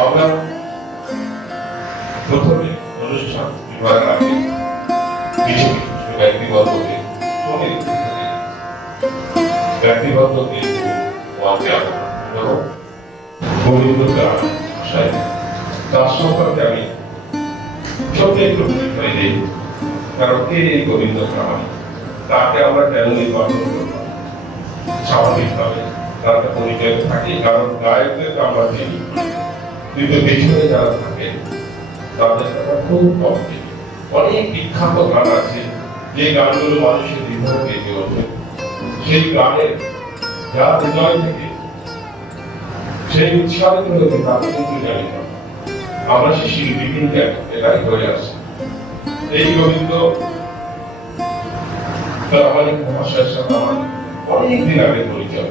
আমরা প্রথমে অনুষ্ঠান বিভাগের আগে কিছু ব্যক্তিগতকে গোবিন্দ গান ভাষায় তার সম্পর্কে আমি সত্যি একটু পরিচয় দিই। কারণ কে এই গোবিন্দ গান, তাকে আমরা কেন নির্বাচন করলাম? স্বাভাবিকভাবে তার একটা পরিচয় থাকে, কারণ গায়কদেরকে আমরা চিনি, কিন্তু পেছনে যারা থাকে তাদের কথা খুব কম চিনি। অনেক বিখ্যাত গান আছে যে গানগুলো মানুষের হৃদয়ে বেজে ওঠে, সেই গানের যা হৃদয় থেকে সেই উৎসাহিত হতে তাকে কিন্তু জানি না, আমরা সে শিল্পী কিন্তু এটাই হয়ে আসে। এই গোবিন্দ অনেক মহাশয়ের সাথে আমার অনেকদিন আগে পরিচয়।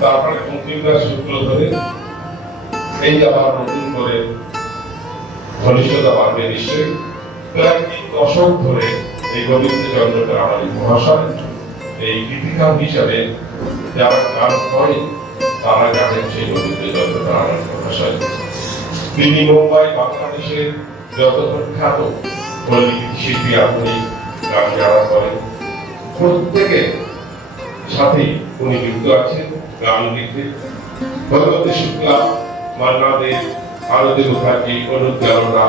তারপরে বঙ্কিমদার সূত্র ধরে এই আবার নতুন করে ঘনিষ্ঠতা বাড়বে নিশ্চয়ই। প্রায় ৩ দশক ধরে এই গোবিন্দচন্দ্র প্রামাণিক মহাশয় এই গীতিকার হিসাবে যারা গান করে তারা গানের সেই গোবিন্দচন্দ্র প্রামাণিক মহাশয়। তিনি মুম্বাই বাংলাদেশের যত প্রখ্যাত পল্লী শিল্পী আধুনিক গান যারা করেন প্রত্যেকের সাথে উনি যুক্ত আছেন গান লিখতে। ভগবতী শুক্লা, মান্না দে, আনন্দ মুখার্জি, অনুপ জালোরা,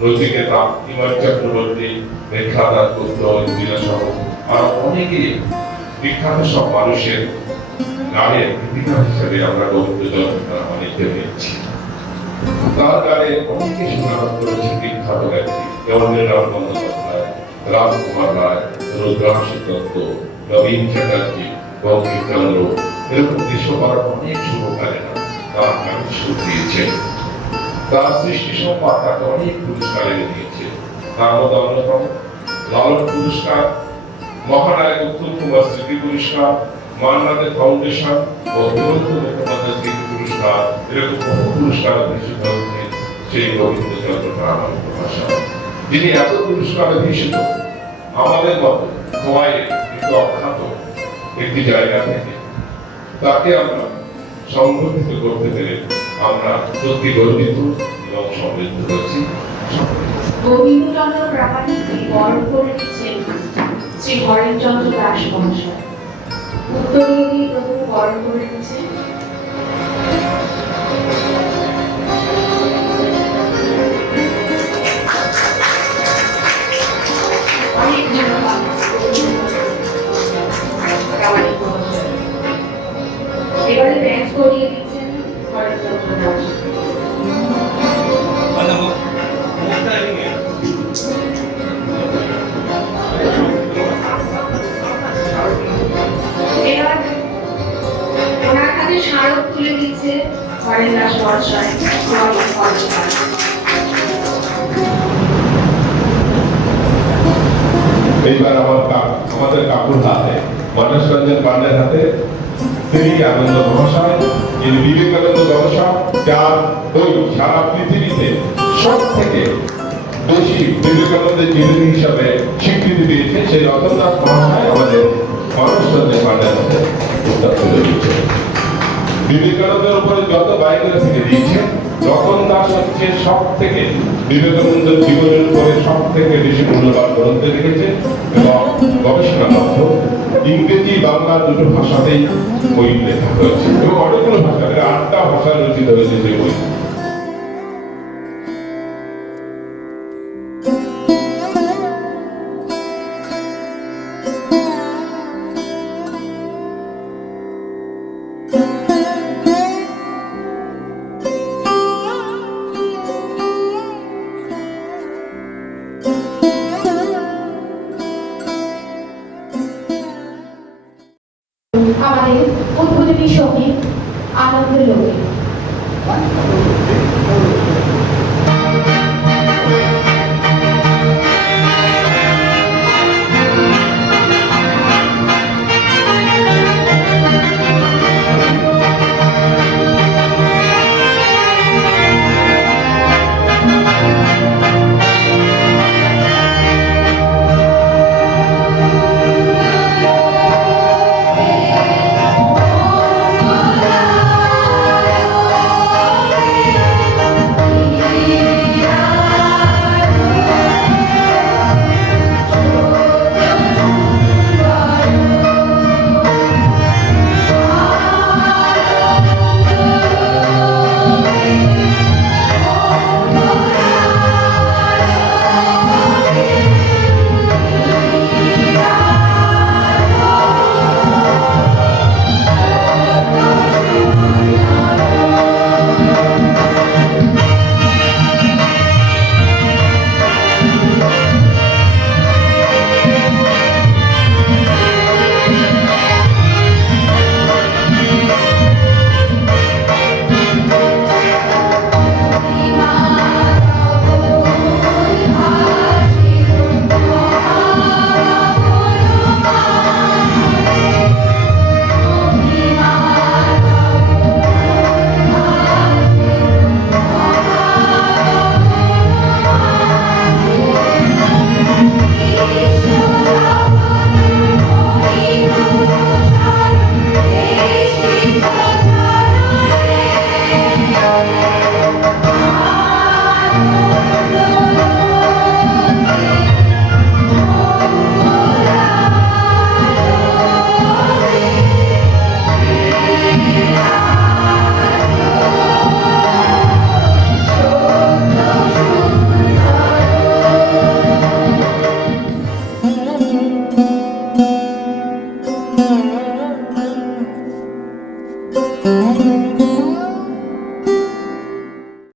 নচিকেতা, ইমান চক্রবর্তী, রেখা দাসগুপ্ত, ইন্দিরা সহ আরো অনেকে বিখ্যাত সব মানুষের গানের গীতিকার হিসেবে আমরা গোবিন্দচন্দ্র প্রামাণিককে পেয়েছি। তার গানে অনেকে সুনাম করেছে বিখ্যাত ব্যক্তি যেমন মৃণাল বন্দ্যোপাধ্যায়, রাজকুমার রায়, রুদ্রাংশু দত্ত, নবীন চ্যাটার্জি, বঙ্কিমচন্দ্র, এরকম দেশপাড়ার অনেক শুভকারেরা তার গানে সুর দিয়েছেন। তার সৃষ্টি সম্পদ তাকে অনেক পুরস্কার এনে দিয়েছে। তার মধ্যে অন্যতম লালন পুরস্কার, মহানায়ক উত্তম কুমার স্মৃতি পুরস্কার, মান্না দে ফাউন্ডেশন ও হেমন্ত মুখোপাধ্যায় স্মৃতি পুরস্কার, এরকম বহু পুরস্কার ভূষিত হয়েছে সেই গোবিন্দচন্দ্র প্রামাণিক মহাশয়, যিনি এত পুরস্কারে ভূষিত আমাদের মতো সবাই একটু অখ্যাত একটি জায়গা থেকে তাকে আমরা সংগঠিত করতে পেরে আমরা সত্যি গর্বিত এবং সমৃদ্ধ হয়েছি। গোবিন্দচন্দ্র প্রামাণিককে বরণ করে দিচ্ছেন শ্রী হরেনচন্দ্র দাস মহাশয়। উত্তরীয় দিয়ে প্রথম বরণ করে দিচ্ছেন অনেক ধন্যবাদ প্রামাণিক মহাশয়। এবারে ড্যান্স করিয়ে দিচ্ছেন হরেনচন্দ্র দাস। এবার ওনার কাছে স্মারক তুলে দিচ্ছে হরেন দাস মহাশয়। এইবার আমাদের কাকুর হাতে, মানস রঞ্জন পান্ডের হাতে তিনি আনন্দ মহাশয়, যিনি বিবেকানন্দ গবেষক, যার বই সারা পৃথিবীতে সব থেকে বেশি বিবেকানন্দের জীবনী হিসাবে স্বীকৃতি দিয়েছে, সেই রতন দাস মহাশয় আমাদের মানস রঞ্জন পান্ডের হাতে উত্তর তুলে দিয়েছে। বিবেকানন্দের উপরে যত বায়োগ্রাফি দিয়েছে, রতন দাস হচ্ছে সব থেকে বিবেকানন্দের জীবনের উপরে সব থেকে বেশি মূল্যবান গ্রন্থ লিখেছে এবং গবেষণা তথ্য ইংরেজি বাংলা দুটো ভাষাতেই বই লেখা হয়েছে এবং অনেকগুলো ভাষা, 8টা ভাষায় রচিত হয়েছে যে বই। আমাদের উদ্বোধনী সঙ্গীত আনন্দের লোকে।